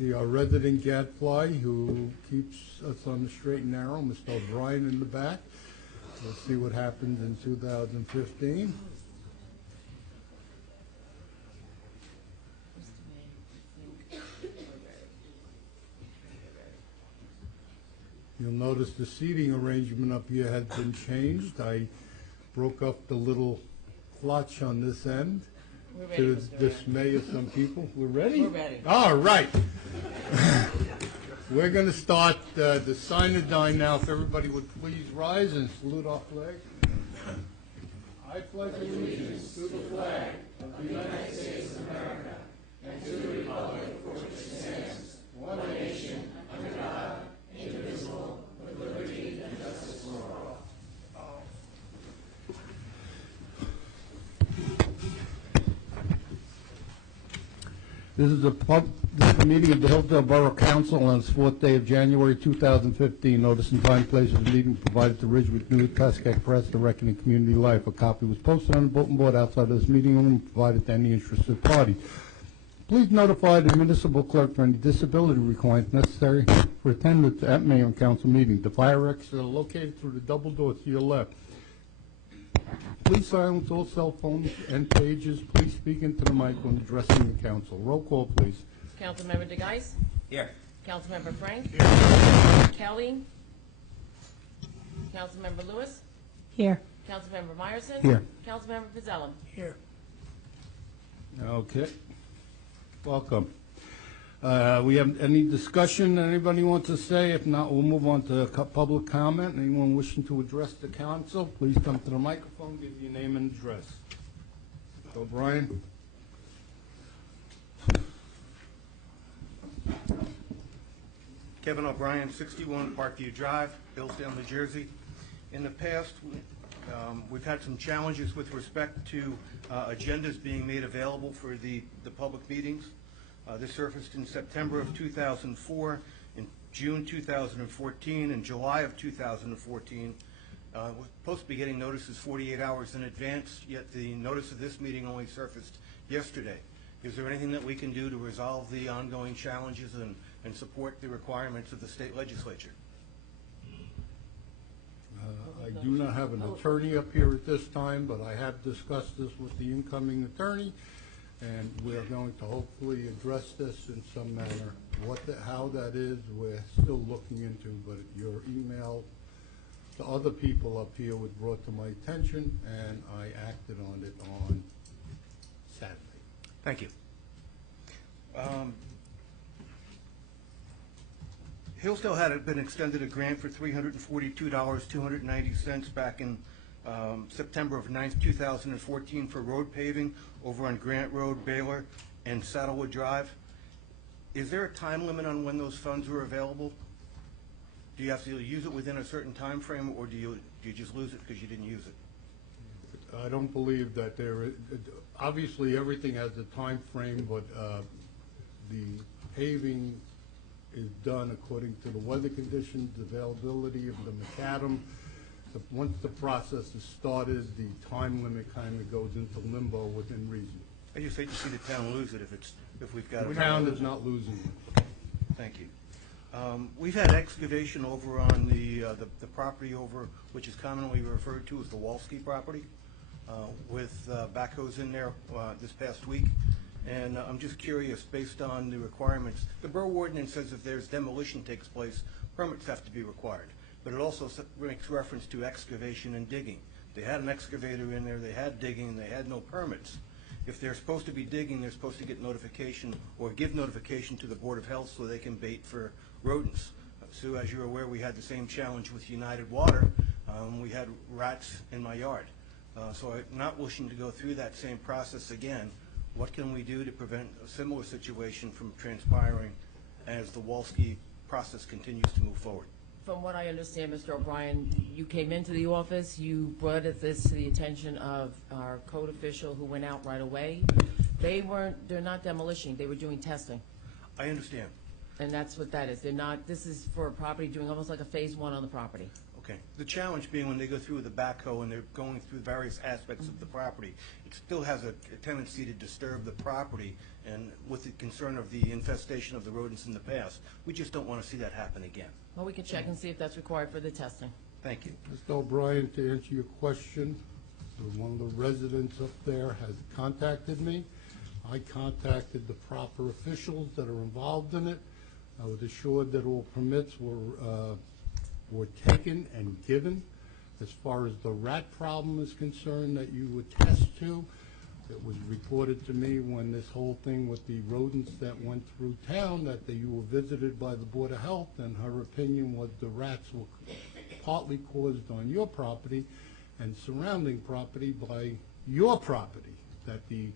see our resident gadfly who keeps us on the straight and narrow, Mr. O'Brien in the back. We'll see what happens in 2015. You'll notice the seating arrangement up here has been changed. I broke up the little clutch on this end to the dismay of some people. We're ready? We're ready. All right. We're going to start the Sine now. If everybody would please rise and salute our flag. I pledge allegiance to the flag of the United States of America and to the republic for which it stands, one nation, under God, indivisible, with liberty and justice for all. This is a meeting of the Hillsdale Borough Council on its 4th day of January 2015. Notice and time, place of the meeting provided to Ridgewood News, Pascack Press, The Reckoning Community Life. A copy was posted on the bulletin board outside of this meeting room and provided to any interested party. Please notify the municipal clerk for any disability requirements necessary for attendance at mayor and council meetings. The fire exits are located through the double door to your left. Please silence all cell phones and pages. Please speak into the mic when addressing the council. Roll call, please. Councilmember DeGeis? Here. Councilmember Frank? Here. Kelly? Councilmember Lewis? Here. Councilmember Meyerson? Here. Councilmember Pizzellum? Here. Okay. Welcome. We have any discussion anybody wants to say? If not, we'll move on to public comment. Anyone wishing to address the council, please come to the microphone, give your name and address. O'Brien. Kevin O'Brien, 61 Parkview Drive, Hillsdale, New Jersey. In the past, we've had some challenges with respect to agendas being made available for the public meetings. This surfaced in September of 2004, in June 2014, and July of 2014. We're supposed to be getting notices 48 hours in advance, yet the notice of this meeting only surfaced yesterday. Is there anything that we can do to resolve the ongoing challenges and support the requirements of the state legislature? I do not have an attorney up here at this time, but I have discussed this with the incoming attorney, and we're going to hopefully address this in some manner. How that is, we're still looking into, but your email to other people up here was brought to my attention, and I acted on it on Saturday. Thank you. Hillsdale had been extended a grant for $342.290 back in September of 9th, 2014 for road paving over on Grant Road, Baylor, and Saddlewood Drive. Is there a time limit on when those funds are available? Do you have to use it within a certain time frame, or do you just lose it because you didn't use it? I don't believe that there is. Obviously, everything has a time frame, but the paving is done according to the weather conditions, the availability of the macadam. Once the process is started, the time limit kind of goes into limbo within reason. I just hate to see the town lose it if we've got The a town is not losing it. Thank you. We've had excavation over on the property over, which is commonly referred to as the Walski property, with backhoes in there this past week. And I'm just curious, based on the requirements, the borough ordinance says if there's demolition takes place, permits have to be required. But it also makes reference to excavation and digging. They had an excavator in there, they had digging, and they had no permits. If they're supposed to be digging, they're supposed to get notification or give notification to the Board of Health so they can bait for rodents. Sue, as you're aware, we had the same challenge with United Water. We had rats in my yard. So I'm not wishing to go through that same process again. What can we do to prevent a similar situation from transpiring as the Walski process continues to move forward? From what I understand, Mr. O'Brien, you came into the office, you brought this to the attention of our code official who went out right away. They're not demolishing, they were doing testing. I understand. And that's what that is. They're not, this is for a property doing almost like a phase one on the property. Okay. The challenge being when they go through the backhoe and they're going through various aspects of the property, it still has a tendency to disturb the property, and with the concern of the infestation of the rodents in the past, we just don't want to see that happen again. Well, we can check and see if that's required for the testing. Thank you. Mr. O'Brien, to answer your question, one of the residents up there has contacted me. I contacted the proper officials that are involved in it. I was assured that all permits were taken and given. As far as the rat problem is concerned that you attest to, it was reported to me when this whole thing with the rodents that went through town that you were visited by the Board of Health, and her opinion was the rats were partly caused on your property and surrounding property by your property, that the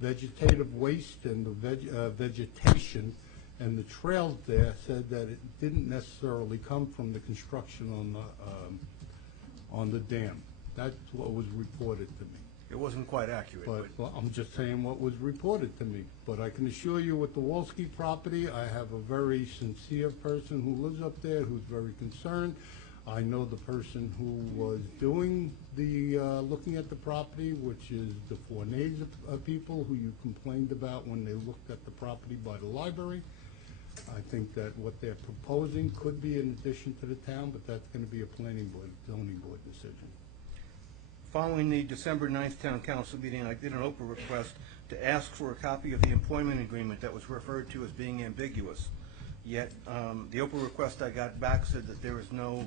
vegetative waste and the vegetation and the trails there said that it didn't necessarily come from the construction on the dam. That's what was reported to me. It wasn't quite accurate, But well, I'm just saying what was reported to me. But I can assure you with the Wolski property, I have a very sincere person who lives up there who's very concerned. I know the person who was doing the looking at the property, which is the Fournaise people who you complained about when they looked at the property by the library. I think that what they're proposing could be in addition to the town, but that's going to be a planning board, zoning board decision. Following the December 9th Town Council meeting, I did an Oprah request to ask for a copy of the employment agreement that was referred to as being ambiguous. Yet the Oprah request I got back said that there was no,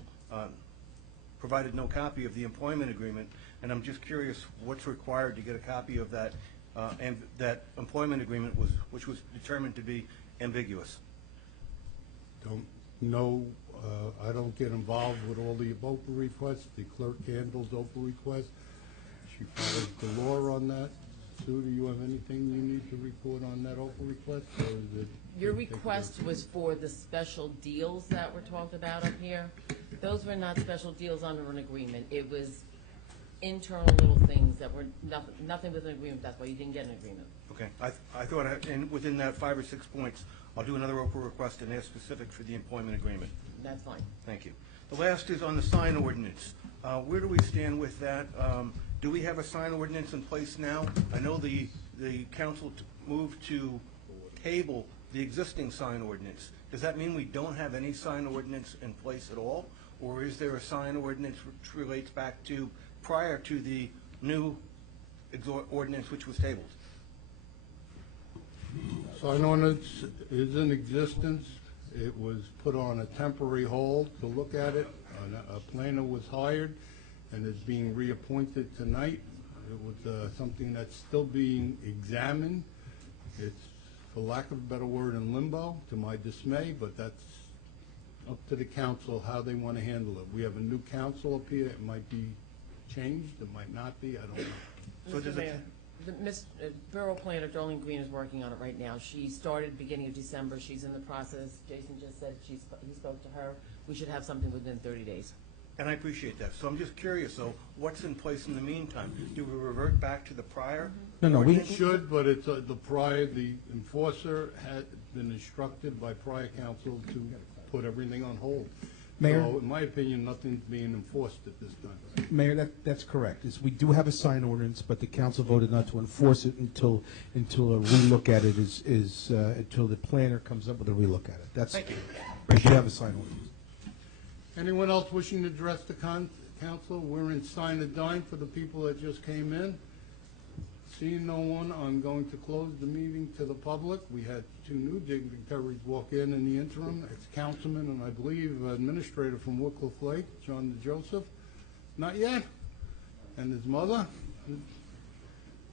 provided no copy of the employment agreement, and I'm just curious what's required to get a copy of that, and that employment agreement which was determined to be ambiguous. Don't know, I don't get involved with all the Oprah requests. The clerk handles Oprah requests. She follows the law on that. Sue, do you have anything you need to report on that Oprah request, or is it? Your request was for the special deals that were talked about up here. Those were not special deals under an agreement. It was internal little things that were nothing with an agreement. That's why you didn't get an agreement. Okay. I thought, and within that 5 or 6 points, I'll do another Oprah request and ask specific for the employment agreement. That's fine. Thank you. The last is on the sign ordinance. Where do we stand with that? Do we have a sign ordinance in place now? I know the council moved to table the existing sign ordinance. Does that mean we don't have any sign ordinance in place at all? Or is there a sign ordinance which relates back to prior to the new ordinance which was tabled? Sign ordinance is in existence. It was put on a temporary hold to look at it. A planner was hired and is being reappointed tonight. It was something that's still being examined. It's, for lack of a better word, in limbo, to my dismay, but that's up to the council how they want to handle it. We have a new council up here. It might be changed, it might not be, I don't know. So Mr. Mayor, Borough Planner Darlene Green is working on it right now. She started beginning of December. She's in the process. Jason just said he spoke to her. We should have something within 30 days. And I appreciate that. So I'm just curious, though, what's in place in the meantime? Do we revert back to the prior? No, we ordinance? Should, but it's the enforcer had been instructed by prior council to put everything on hold. Mayor? So, in my opinion, nothing's being enforced at this time. Mayor, that's correct. We do have a sign ordinance, but the council voted not to enforce it until a relook at it until the planner comes up with a relook at it. Thank you. We do have a sign ordinance. Anyone else wishing to address the council? We're in sign of dime for the people that just came in. Seeing no one, I'm going to close the meeting to the public. We had 2 new dignitaries walk in the interim. Ex-councilman and I believe administrator from Wycliffe Lake, John DeJoseph. Not yet. And his mother.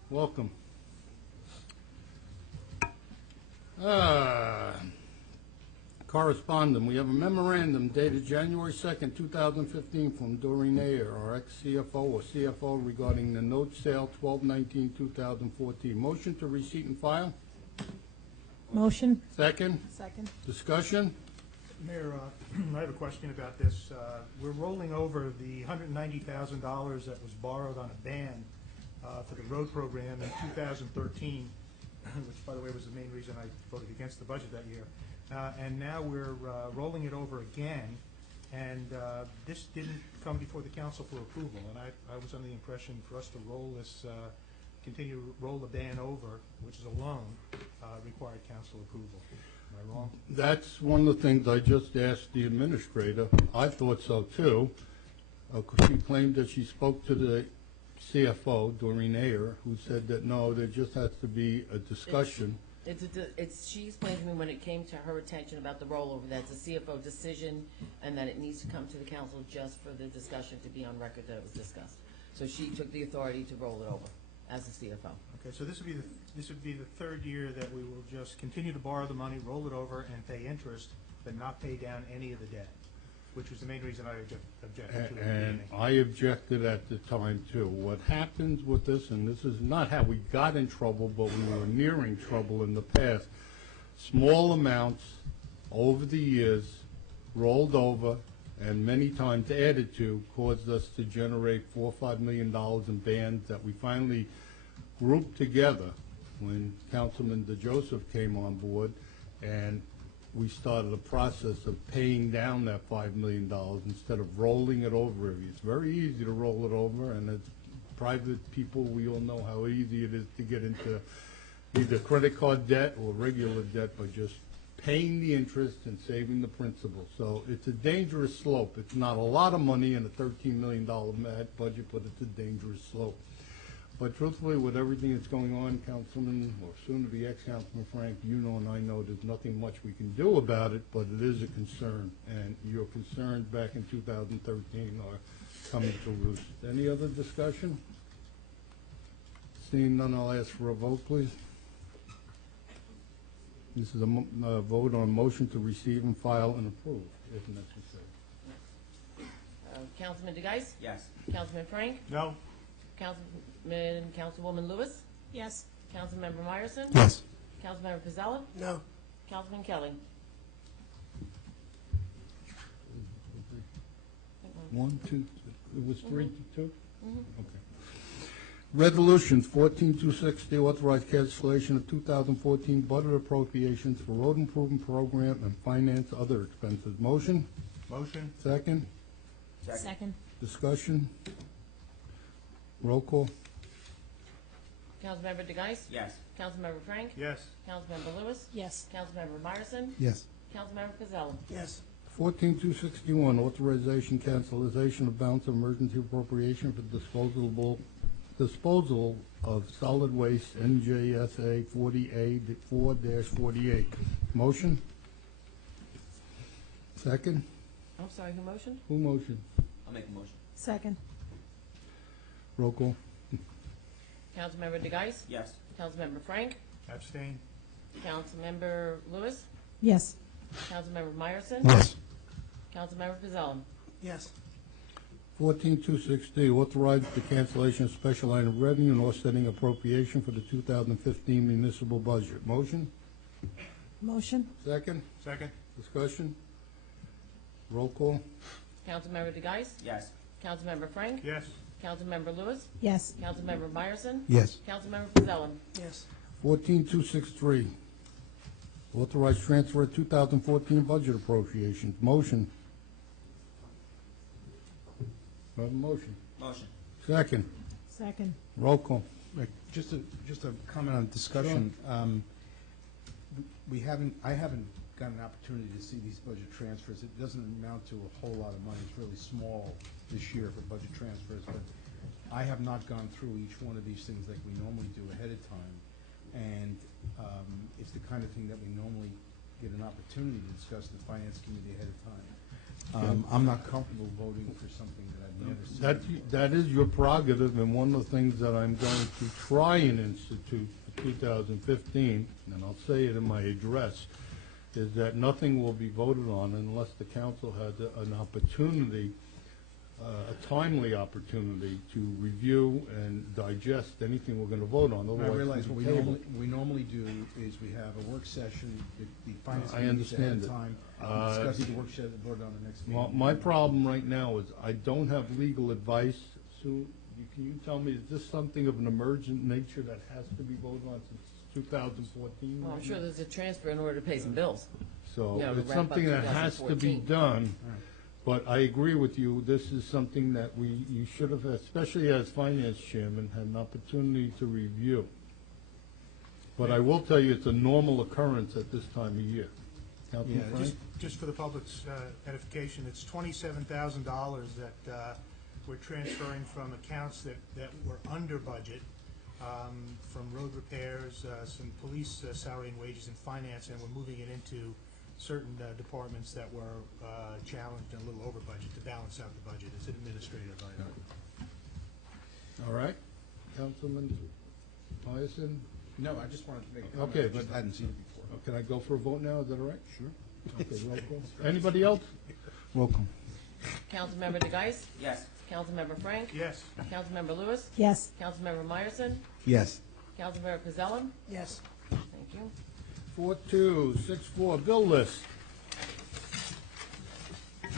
Welcome. Correspondent. We have a memorandum dated January 2nd, 2015 from Doreen Ayer, our ex-CFO or CFO, regarding the note sale 12/19/2014. Motion to receipt and file? Motion. Second? Second. Discussion? Mayor, I have a question about this. We're rolling over the $190,000 that was borrowed on a ban for the road program in 2013, which, by the way, was the main reason I voted against the budget that year. And now we're rolling it over again And this didn't come before the council for approval, and I was under the impression for us to roll this, continue to roll the ban over, which is a loan, required council approval. Am I wrong? That's one of the things I just asked the administrator. I thought so too. She claimed that she spoke to the CFO, Doreen Ayer, who said that no, there just has to be a discussion. She explained to me when it came to her attention about the rollover, that's a CFO decision, and that it needs to come to the council just for the discussion to be on record that it was discussed. So she took the authority to roll it over as a CFO. Okay, so this would be the third year that we will just continue to borrow the money, roll it over, and pay interest, but not pay down any of the debt, which was the main reason I objected to it at the And beginning. I objected at the time too. What happens with this, and this is not how we got in trouble, but we were nearing trouble in the past, small amounts over the years rolled over and many times added to caused us to generate $4 or $5 million in bans that we finally grouped together when Councilman DeJoseph came on board, and we started a process of paying down that $5 million instead of rolling it over. It's very easy to roll it over, and as private people, we all know how easy it is to get into either credit card debt or regular debt by just paying the interest and saving the principal. So it's a dangerous slope. It's not a lot of money in a $13 million budget, but it's a dangerous slope. But truthfully, with everything that's going on, Councilman, or soon to be ex-Councilman Frank, you know and I know there's nothing much we can do about it, but it is a concern. And your concerns back in 2013 are coming to roost. Any other discussion? Seeing none, I'll ask for a vote, please. This is a vote on motion to receive and file and approve, if necessary. Councilman DeGeis? Yes. Councilman Frank? No? Councilwoman Lewis? Yes. Councilmember Myerson? Yes. Councilmember Pizzella? No. Councilman Kelly? One, two, it was 3 to 2? Okay. Resolutions 14260, authorize cancellation of 2014 budget appropriations for road improvement program and finance other expenses. Motion? Motion? Second? Second. Discussion? Roll call? Councilmember DeGeis? Yes. Councilmember Frank? Yes. Councilmember Lewis? Yes. Councilmember Myerson? Yes. Councilmember Pizzella? Yes. 14261, authorization cancellation of balance of emergency appropriation for disposal of solid waste, NJSA 40A4-48. Motion? Second? I'm sorry, who motioned? Who motioned? I'll make a motion. Second. Roll call? Councilmember DeGeis? Yes. Councilmember Frank? Abstain? Councilmember Lewis? Yes. Councilmember Myerson? Yes. Councilmember Pizzella? Yes. 14260, authorize the cancellation of special line of revenue and offsetting appropriation for the 2015 municipal budget. Motion? Motion. Second? Second? Discussion? Roll call? Councilmember DeGeis? Yes. Councilmember Frank? Yes. Councilmember Lewis? Yes. Councilmember Myerson? Yes. Councilmember Pizzella? Yes. 14263, authorize transfer of 2014 budget appropriations. Motion? Do I have a motion? Motion. Second? Second. Roll call? Just a comment on discussion. I haven't got an opportunity to see these budget transfers. It doesn't amount to a whole lot of money. It's really small this year for budget transfers, but I have not gone through each one of these things like we normally do ahead of time. And it's the kind of thing that we normally get an opportunity to discuss in the Finance Committee ahead of time. I'm not comfortable voting for something that I've never seen. That is your prerogative, and one of the things that I'm going to try and institute for 2015, and I'll say it in my address, is that nothing will be voted on unless the council has an opportunity, a timely opportunity to review and digest anything we're going to vote on. I Otherwise, realize what table. we normally do is we have a work session, the Finance I Committee meets ahead understand of it. time, we discuss the work session, vote on the next meeting. My problem right now is I don't have legal advice. Sue, can you tell me, is this something of an emergent nature that has to be voted on since 2014? Well, I'm sure there's a transfer in order to pay some bills. So Yeah, to it's wrap up something that has to be 2014. done. But I agree with you, this is something that you should have, especially as finance chairman, had an opportunity to review. But I will tell you, it's a normal occurrence at this time of year. Councilman Yeah, Frank? Just for the public's edification, it's $27,000 that we're transferring from accounts that were under budget, from road repairs, some police salary and wages and finance, and we're moving it into certain departments that were challenged and a little over budget to balance out the budget. It's an administrative item. All right. Councilman Myerson? No, I just wanted to make a comment. Okay, I just but- hadn't seen it before. Can I go for a vote now? Is that all right? Sure. Okay, roll call. Anybody else? Welcome. Councilmember DeGeis? Yes. Councilmember Frank? Yes. Councilmember Lewis? Yes. Councilmember Myerson? Yes. Councilmember Pizzella? Yes. Thank you. 4264, bill list.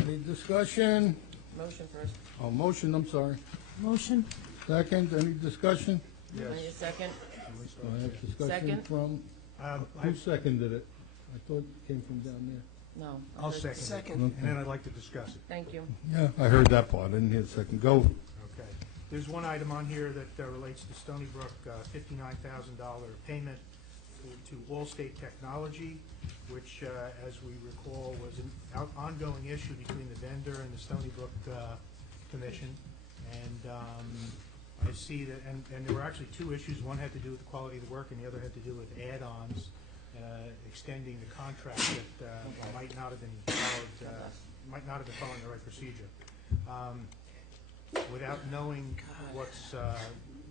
Any discussion? Motion first. Oh, motion, I'm sorry. Motion? Second, any discussion? I need a second. I have discussion Second. from, who seconded it? I thought it came from down there. No. I'll heard- second it, and then I'd like to discuss it. Thank you. Yeah, I heard that part, I didn't hear the second. Go. Okay. There's one item on here that relates to Stony Brook, $59,000 payment to Allstate Technology, which, as we recall, was an ongoing issue between the vendor and the Stony Brook Commission. And I see that, and there were actually two issues. One had to do with the quality of the work, and the other had to do with add-ons, extending the contract that might not have been following the right procedure. Without knowing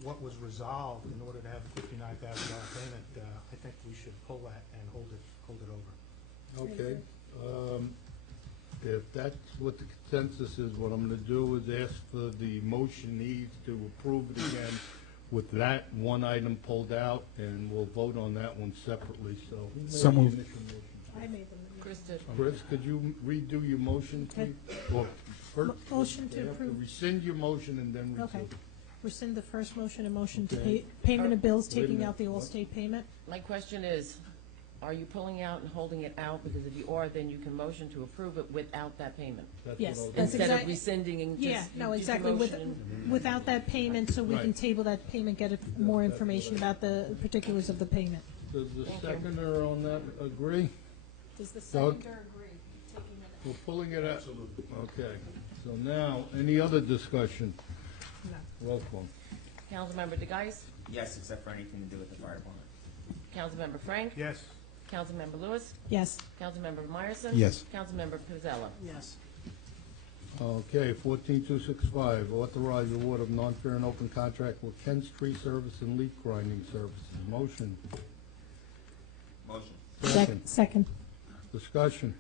what was resolved in order to have a $59,000 payment, I think we should pull that and hold it over. Okay. If that's what the consensus is, what I'm gonna do is ask for the motion needs to approve it again with that one item pulled out, and we'll vote on that one separately, so. who made So the moved. initial motion? I made them. Chris did. Chris, could you redo your motion, please? Or first- Motion to you have approve. rescind your motion and then Okay. rescind. Rescind the first motion, a motion to Okay. pay, payment of bills, Wait a taking minute. out the What? Allstate payment. My question is, are you pulling out and holding it out? Because if you are, then you can motion to approve it without that payment. That's Yes, what I'll do. that's Instead of exact- rescinding and just. Yeah, you no, did your exactly, motion and- without that payment, so we can Right. table that payment, get more information about the particulars of the payment. Does the Thank you. seconder on that agree? Does the Doug? seconder agree, taking it? We're pulling it out? Absolutely. Okay, so now, any other discussion? No. Roll call. Councilmember DeGeis? Yes, except for anything to do with the fire department. Councilmember Frank? Yes. Councilmember Lewis? Yes. Councilmember Myerson? Yes. Councilmember Pizzella? Yes. Okay, 14265, authorize award of non-fair and open contract with Kent's Tree Service and leaf grinding services. Motion. Motion. Second. Discussion.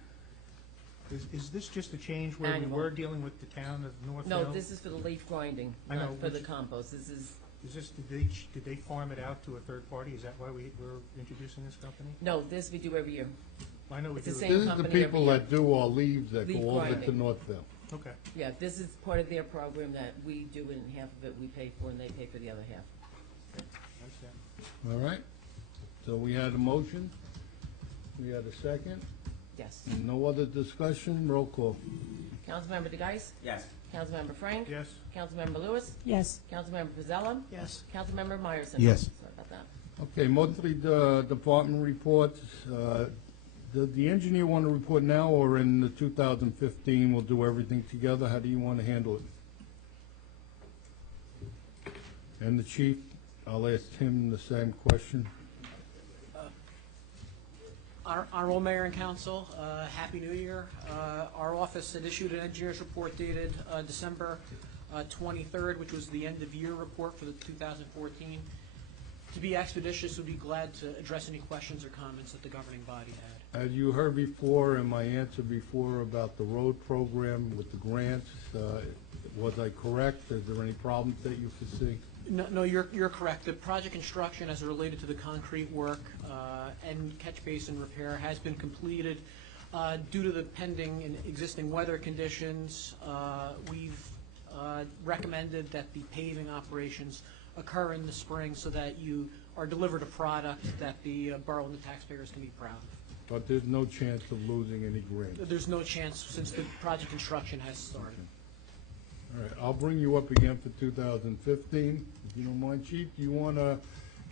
Is this just a change where we Annual. were dealing with the town of Northville? No, this is for the leaf grinding, I know, not for the which- compost. This is, Is this, did they farm it out to a third party? Is that why we're introducing this company? no, this we do every year. I know we It's the do. same This is the company every people year. that do our leaves that Leaf go over to grinding. Northville. Okay. Yeah, this is part of their program that we do, and half of it we pay for, and they pay for the other half. Understand. All right? So we had a motion. We had a second. Yes. No other discussion. Roll call. Councilmember DeGeis? Yes. Councilmember Frank? Yes. Councilmember Lewis? Yes. Councilmember Pizzella? Yes. Councilmember Myerson? Yes. Sorry about that. Okay, monthly department reports. The engineer want to report now or in the 2015? We'll do everything together. How do you want to handle it? And the chief, I'll ask him the same question. Honorable Mayor and Council, Happy New Year. Our office had issued an engineer's report dated December 23rd, which was the end-of-year report for the 2014. To be expeditious, we'd be glad to address any questions or comments that the governing body had. As you heard before in my answer before about the road program with the grants, was I correct? Is there any problems that you foresee? No, you're correct. The project construction as it related to the concrete work and catch basin repair has been completed. Due to the pending and existing weather conditions, we've recommended that the paving operations occur in the spring so that you are delivered a product that the borough and the taxpayers can be proud of. But there's no chance of losing any grants. There's no chance since the project construction has started. All right, I'll bring you up again for 2015, if you don't mind. Chief, do you want to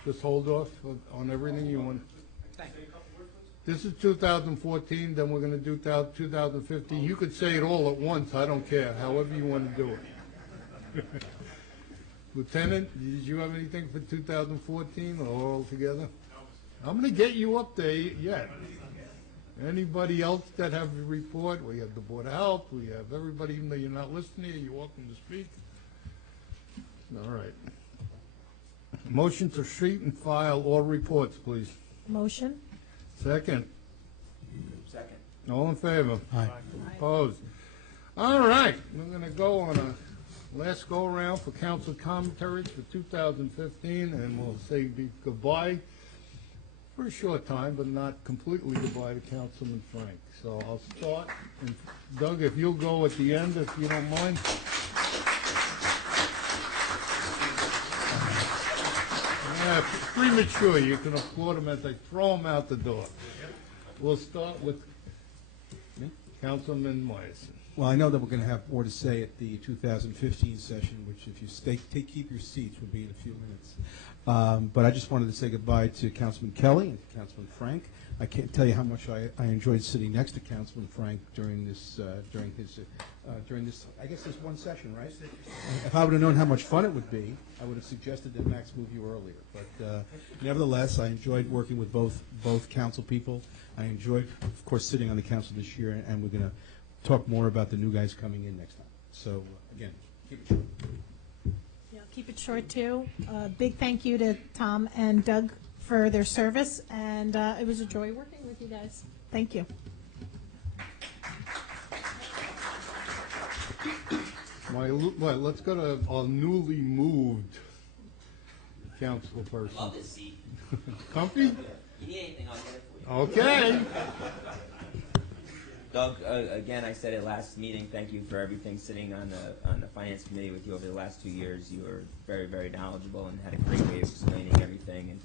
just hold off on everything you want? Thank you. This is 2014, then we're going to do 2015. You could say it all at once, I don't care, however you want to do it. Lieutenant, did you have anything for 2014 or all together? I'm going to get you up there yet. Anybody else that have a report? We have the Board of Health, we have everybody, even though you're not listening, you're welcome to speak. All right. Motion to sheet and file all reports, please. Motion? Second. Second. All in favor? Aye. Opposed? All right, we're going to go on a last go-around for council commentaries for 2015, and we'll say goodbye for a short time, but not completely goodbye to Councilman Frank. So I'll start, and Doug, if you'll go at the end, if you don't mind. Yeah, premature, you can applaud him as I throw him out the door. We'll start with Councilman Meyerson. Well, I know that we're going to have more to say at the 2015 session, which if you keep your seats, will be in a few minutes. But I just wanted to say goodbye to Councilman Kelly and Councilman Frank. I can't tell you how much I enjoyed sitting next to Councilman Frank during this, I guess this one session, right? If I would have known how much fun it would be, I would have suggested that Max move you earlier. But nevertheless, I enjoyed working with both council people. I enjoyed, of course, sitting on the council this year, and we're going to talk more about the new guys coming in next time. So, again, keep it short. Yeah, keep it short, too. Big thank you to Tom and Doug for their service, and it was a joy working with you guys. Thank you. Let's go to our newly moved council person. Love this seat. Comfy? You need anything, I'll get it for you. Okay. Doug, again, I said it last meeting, thank you for everything sitting on the finance committee with you over the last 2 years. You were very, very knowledgeable and had a great way of explaining everything, and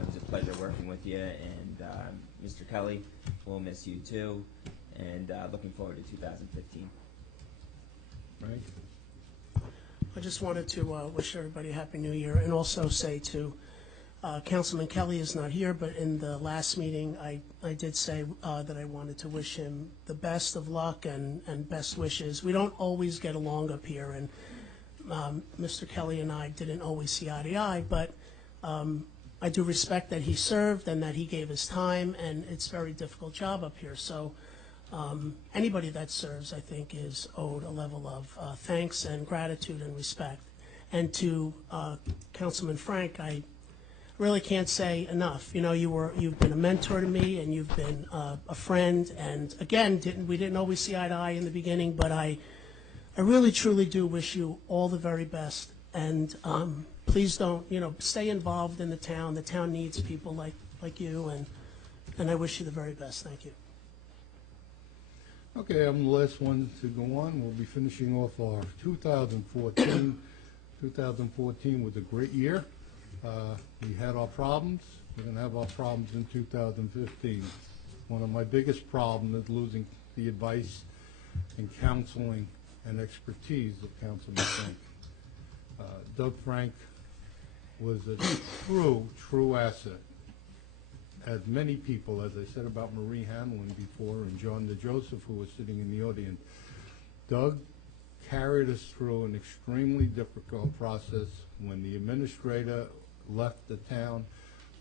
it was a pleasure working with you. And Mr. Kelly, we'll miss you too, and looking forward to 2015. Right. I just wanted to wish everybody a Happy New Year, and also say to Councilman Kelly is not here, but in the last meeting, I did say that I wanted to wish him the best of luck and best wishes. We don't always get along up here, and Mr. Kelly and I didn't always see eye to eye, but I do respect that he served and that he gave his time, and it's a very difficult job up here. So anybody that serves, I think, is owed a level of thanks and gratitude and respect. And to Councilman Frank, I really can't say enough. You know, you've been a mentor to me, and you've been a friend. And again, we didn't always see eye to eye in the beginning, but I really truly do wish you all the very best. And please don't, stay involved in the town. The town needs people like you, and I wish you the very best. Thank you. Okay, I'm the last one to go on. We'll be finishing off our 2014. 2014 was a great year. We had our problems. We're going to have our problems in 2015. One of my biggest problems is losing the advice and counseling and expertise of Councilman Frank. Doug Frank was a true asset. As many people, as I said about Marie Hamlin before, and John DeJoseph, who was sitting in the audience, Doug carried us through an extremely difficult process. When the administrator left the town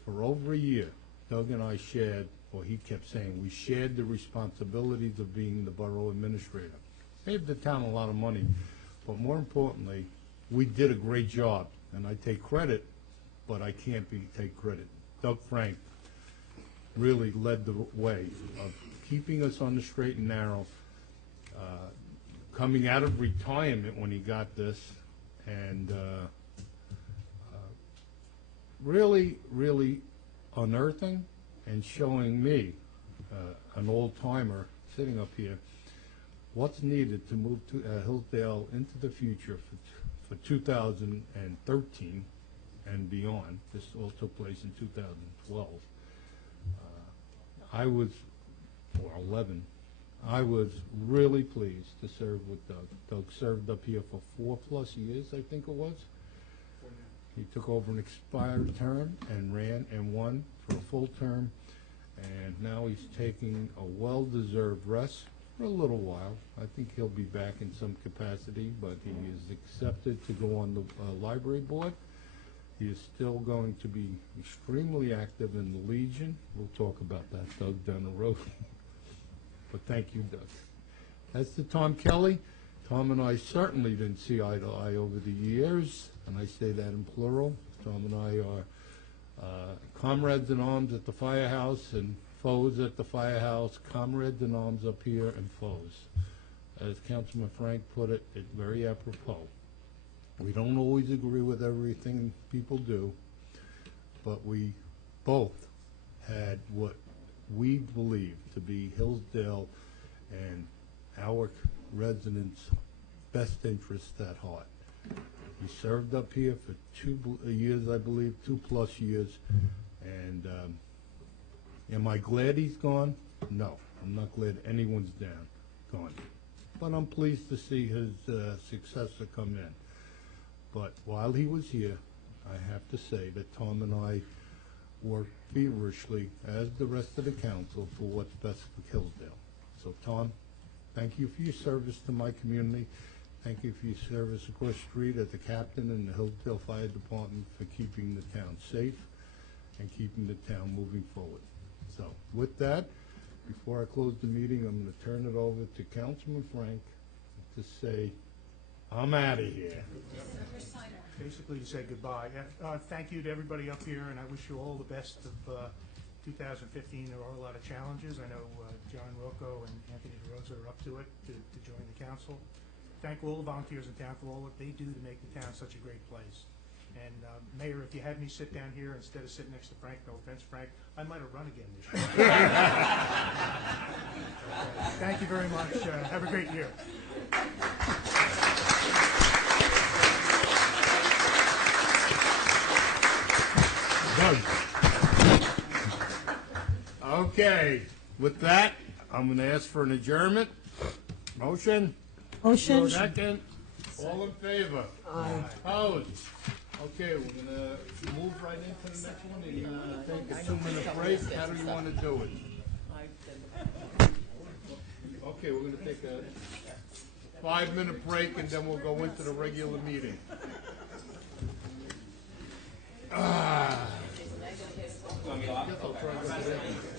for over a year, Doug and I shared, or he kept saying, we shared the responsibilities of being the borough administrator. Saved the town a lot of money, but more importantly, we did a great job, and I take credit, but I can't take credit. Doug Frank really led the way of keeping us on the straight and narrow, coming out of retirement when he got this, and really unearthing and showing me, an old-timer sitting up here, what's needed to move to Hillsdale into the future for 2013 and beyond. This all took place in 2012. I was, or 11, I was really pleased to serve with Doug. Doug served up here for 4+ years, I think it was. He took over an expired term and ran and won for a full term, and now he's taking a well-deserved rest for a little while. I think he'll be back in some capacity, but he is accepted to go on the library board. He is still going to be extremely active in the Legion. We'll talk about that, Doug, down the road. But thank you, Doug. As to Tom Kelly, Tom and I certainly didn't see eye to eye over the years, and I say that in plural. Tom and I are comrades in arms at the firehouse and foes at the firehouse, comrades in arms up here and foes. As Councilman Frank put it, it's very apropos. We don't always agree with everything people do, but we both had what we believe to be Hillsdale and our residents' best interests at heart. He served up here for 2 years, I believe, 2+ years, and am I glad he's gone? No, I'm not glad anyone's gone. But I'm pleased to see his successor come in. But while he was here, I have to say that Tom and I worked feverishly, as the rest of the council, for what's best for Hillsdale. So Tom, thank you for your service to my community. Thank you for your service across the street as the captain in the Hillsdale Fire Department for keeping the town safe and keeping the town moving forward. So with that, before I close the meeting, I'm going to turn it over to Councilman Frank to say, I'm out of here. Basically to say goodbye. Thank you to everybody up here, and I wish you all the best of 2015. There are a lot of challenges. I know John Rocco and Anthony DeRosa are up to it to join the council. Thank all the volunteers in town for all that they do to make the town such a great place. And Mayor, if you had me sit down here instead of sitting next to Frank, no offense, Frank, I might have run again this year. Thank you very much. Have a great year. Doug. Okay, with that, I'm going to ask for an adjournment. Motion? Motion. Second. All in favor? Aye. Opposed? Okay, we're going to move right into the next one. Do you want to take a 2-minute break? How do you want to do it? Okay, we're going to take a 5-minute break, and then we'll go into the regular meeting. Guess I'll try to get